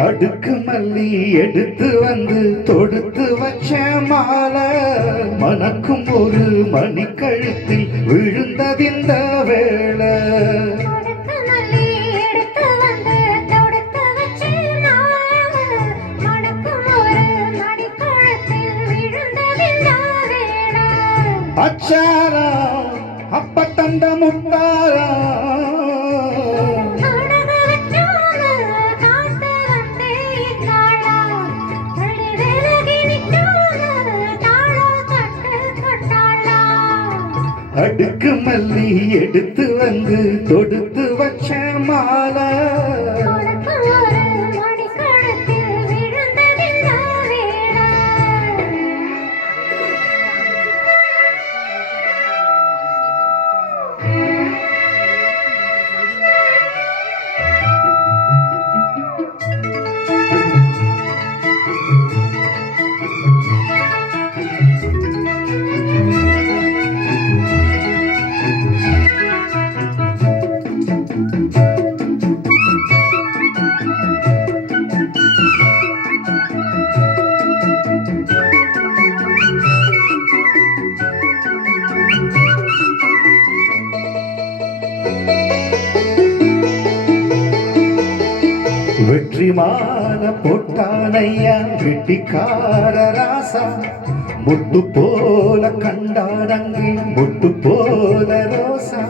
அடுக்கு மல்லி எடுத்து வந்து தொடுத்து வச்ச மாலை மணக்கும் ஒரு மணி கழுத்தில் விழுந்ததிந்த வேளை அச்சாரா அப்ப தந்த முத்தாரா அடுக்கு மல்லி எடுத்து வந்து தொடுத்து வச்ச மாலை வெற்றிமான போட்டானையா வெட்டிக்கார ராசா முட்டு போல கண்டாடங்கே முட்டு போல ரோசா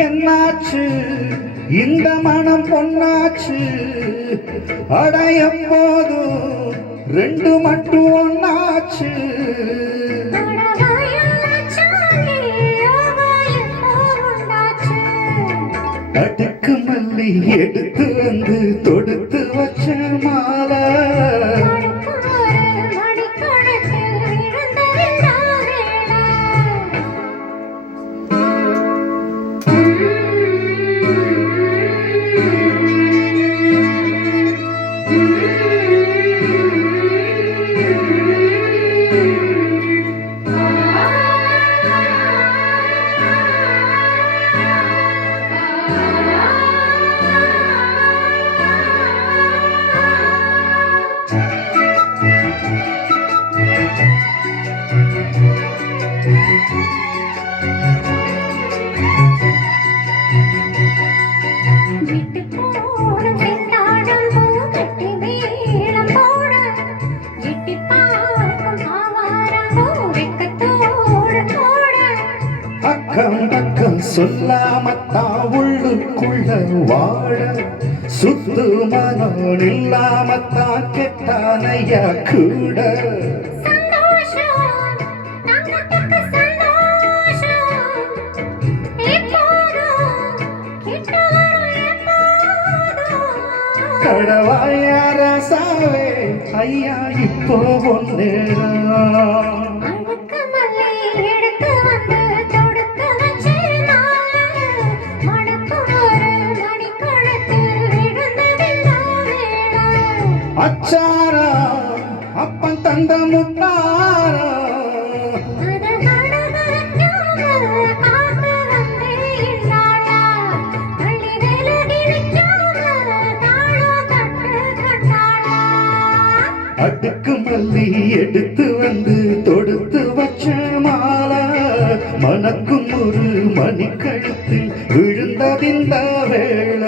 என்னாச்சு இந்த மனம் பொன்னாச்சு அடைய போதும் ரெண்டு மட்டும் ஒன்னாச்சு அடுக்கு மல்லி எடுத்து வந்து தொடுத்து வச்ச மாலை அக்கம் சொல்லாமத்தான் உள்ளுக்குள்ள வாழ சுத்து மனம் இல்லாமத்தான் கெட்டானையா கூட கடவாயாரசாவே ஐயா இப்போ ஒன்னேரம் அச்சாரா அப்பன் தந்த முத்தாரா அடுக்கு மல்லி எடுத்து வந்து தொடுத்து வச்ச மாலை மணக்கும் ஒரு மணி கழுத்தில் விழுந்ததிந்த வேளை